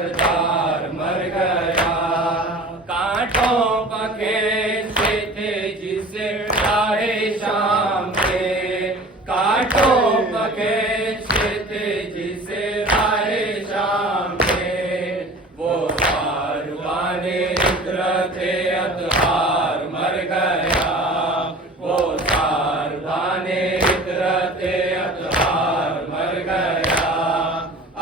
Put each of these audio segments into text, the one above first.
सरदार मर गया। कांटों पके से थे जिसे आए शाम के, कांटों पके से थे जिसे आए शाम के। वो कारवाने थे अतहार मर गया, वो कारवाने थे अतहार मर गया।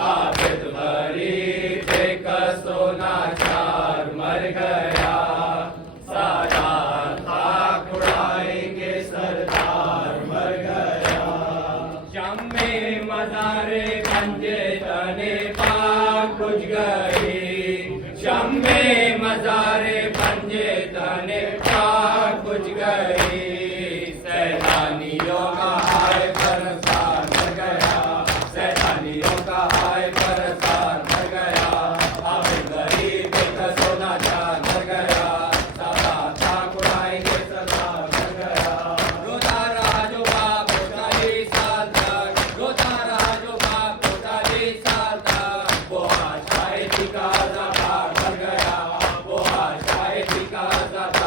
आबिद गरीब कस्तो नाचार मर गया, सारा खाक उड़ाएंगे सरदार मर गया। शाम में मज़ारे गंजे तने पाक बुझ गई, शाम में मज़ारे पंजे तने पाक बुझ गई। सैलानियों का हाय परसार मर गया, सैलानियों का हाय परसार मर गया। आबिद गरीब का सोना चार मर गया, सारा खाक उड़ाएंगे सरदार मर गया। रोता रहा जो बाप 40 साल तक, रोता रहा जो बाप 40 साल तक। वो आशाएं थी का आज़ाद मर गया, वो आशाएं थी का आज़ाद